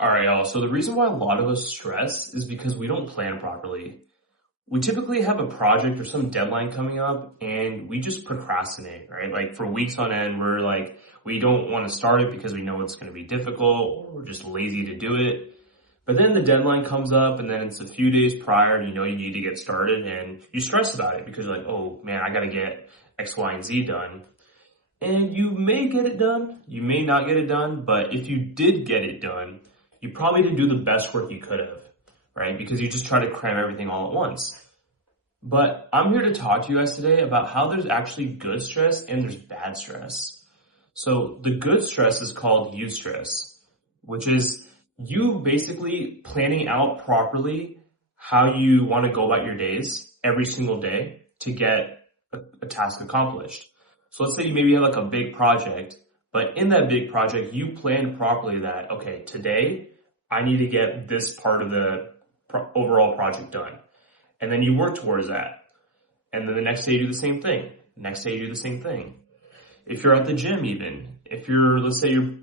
All right, y'all. So the reason why a lot of us stress is because we don't plan properly. We typically have a project or some deadline coming up and we just procrastinate, right? Like for weeks on end, we're like, we don't want to start it because we know it's going to be difficult or we're just lazy to do it. But then the deadline comes up and then it's a few days prior and you know you need to get started and you stress about it because you're like, oh man, I got to get X, Y, and Z done. And you may get it done, you may not get it done, but if you did get it done, you probably didn't do the best work you could have, right? Because you just try to cram everything all at once. But I'm here to talk to you guys today about how there's actually good stress and there's bad stress. So the good stress is called eustress, which is you basically planning out properly how you want to go about your days every single day to get a task accomplished. So let's say you maybe have like a big project, but in that big project, you planned properly that, okay, today I need to get this part of the overall project done. And then you work towards that. And then the next day you do the same thing. Next day you do the same thing. If you're at the gym even, if you're, let's say you're,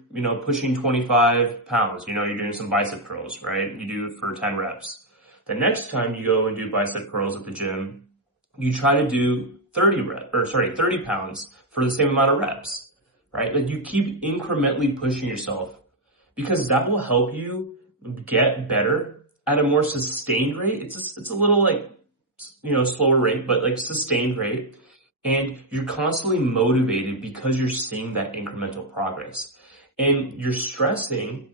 pushing 25 pounds, you're doing some bicep curls, right? You do it for 10 reps. The next time you go and do bicep curls at the gym, you try to do 30 pounds for the same amount of reps, right? Like you keep incrementally pushing yourself because that will help you get better at a more sustained rate. It's a little like, slower rate, but like sustained rate. And you're constantly motivated because you're seeing that incremental progress. And you're stressing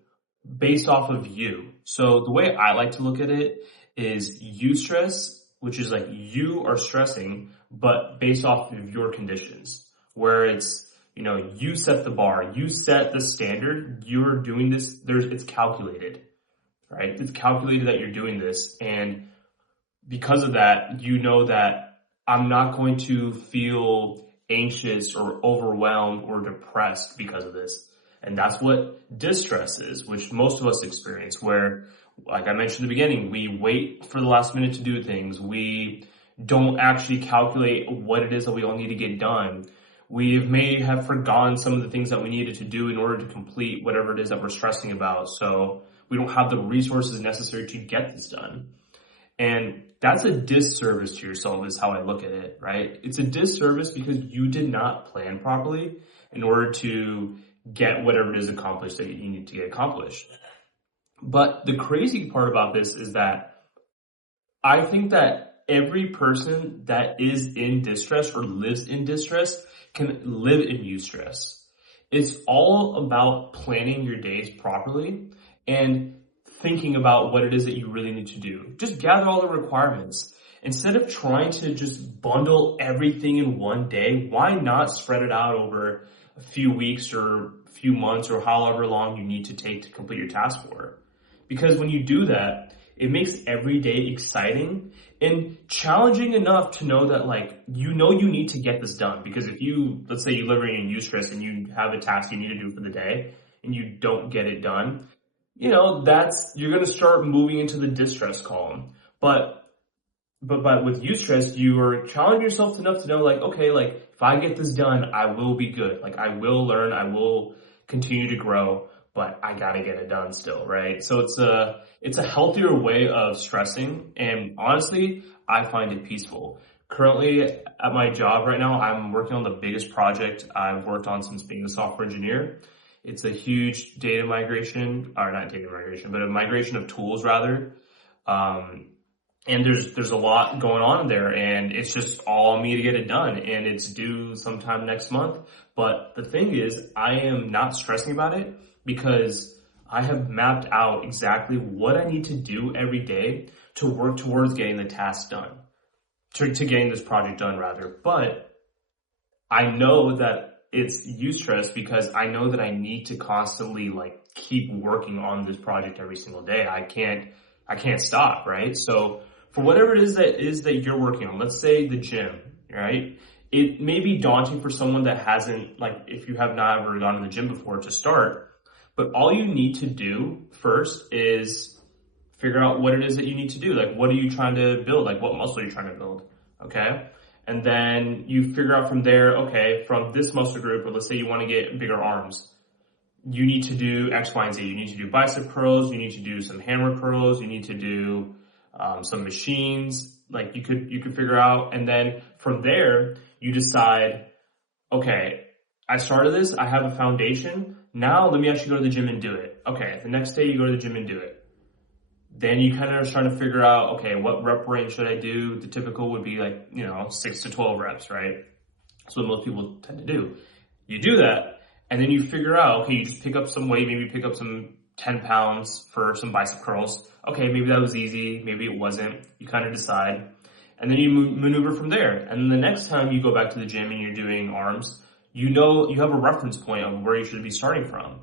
based off of you. So the way I like to look at it is you stress, which is like you are stressing, but based off of your conditions, where it's, you set the bar, you set the standard, you're doing this, it's calculated, right? It's calculated that you're doing this. And because of that, you know that I'm not going to feel anxious or overwhelmed or depressed because of this. And that's what distress is, which most of us experience, where, like I mentioned in the beginning, we wait for the last minute to do things. We don't actually calculate what it is that we all need to get done. We may have forgotten some of the things that we needed to do in order to complete whatever it is that we're stressing about. So we don't have the resources necessary to get this done. And that's a disservice to yourself is how I look at it, right? It's a disservice because you did not plan properly in order to get whatever it is accomplished that you need to get accomplished. But the crazy part about this is that I think that every person that is in distress or lives in distress can live in eustress. It's all about planning your days properly and thinking about what it is that you really need to do. Just gather all the requirements. Instead of trying to just bundle everything in one day, why not spread it out over a few weeks or a few months or however long you need to take to complete your task for? Because when you do that, it makes every day exciting and challenging enough to know that you need to get this done. Because if let's say you live in eustress and you have a task you need to do for the day and you don't get it done, you're going to start moving into the distress column. But with eustress, you are challenging yourself enough to know if I get this done, I will be good. I will learn, I will continue to grow, but I got to get it done still, right? So it's a healthier way of stressing. And honestly, I find it peaceful. Currently at my job right now, I'm working on the biggest project I've worked on since being a software engineer. It's a huge data migration, or not data migration, but a migration of tools rather. And there's a lot going on in there and it's just all me to get it done and it's due sometime next month. But the thing is, I am not stressing about it because I have mapped out exactly what I need to do every day to work towards getting the task done, to getting this project done rather. But I know that it's eustress because I know that I need to constantly keep working on this project every single day. I can't stop, right? So for whatever it is that you're working on, let's say the gym, right? It may be daunting for someone that hasn't, if you have not ever gone to the gym before to start, but all you need to do first is figure out what it is that you need to do. What are you trying to build? What muscle are you trying to build? Okay. And then you figure out from there, okay, from this muscle group, or let's say you want to get bigger arms, you need to do X, Y, and Z. You need to do bicep curls. You need to do some hammer curls. You need to do some machines. Like you could figure out, and then from there you decide, okay, I started this. I have a foundation. Now let me actually go to the gym and do it. Okay, the next day you go to the gym and do it. Then you kind of trying to figure out, okay, what rep range should I do? The typical would be like, 6 to 12 reps, right? That's what most people tend to do. You do that, and then you figure out, okay, you just pick up some weight, maybe pick up some 10 pounds for some bicep curls. Okay, maybe that was easy, maybe it wasn't. You kind of decide, and then you maneuver from there. And the next time you go back to the gym and you're doing arms, you have a reference point of where you should be starting from.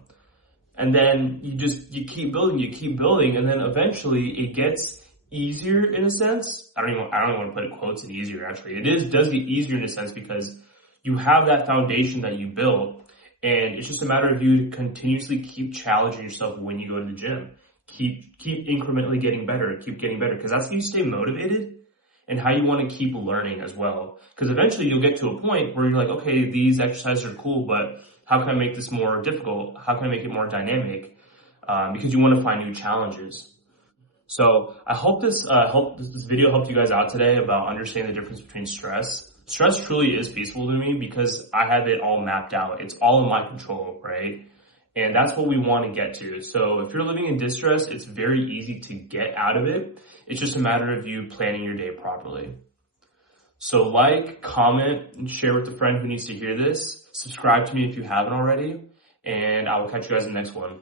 And then you keep building, and then eventually it gets easier in a sense. I don't even want to put quotes in easier, actually. Does get easier in a sense because you have that foundation that you built, and it's just a matter of you to continuously keep challenging yourself when you go to the gym. Keep incrementally getting better, because that's how you stay motivated and how you want to keep learning as well. Because eventually you'll get to a point where you're like, okay, these exercises are cool, but how can I make this more difficult? How can I make it more dynamic? Because you want to find new challenges. So I hope this video helped you guys out today about understanding the difference between stress. Stress truly is peaceful to me because I have it all mapped out. It's all in my control, right? And that's what we want to get to. So if you're living in distress, it's very easy to get out of it. It's just a matter of you planning your day properly. So like, comment, and share with a friend who needs to hear this. Subscribe to me if you haven't already. And I will catch you guys in the next one.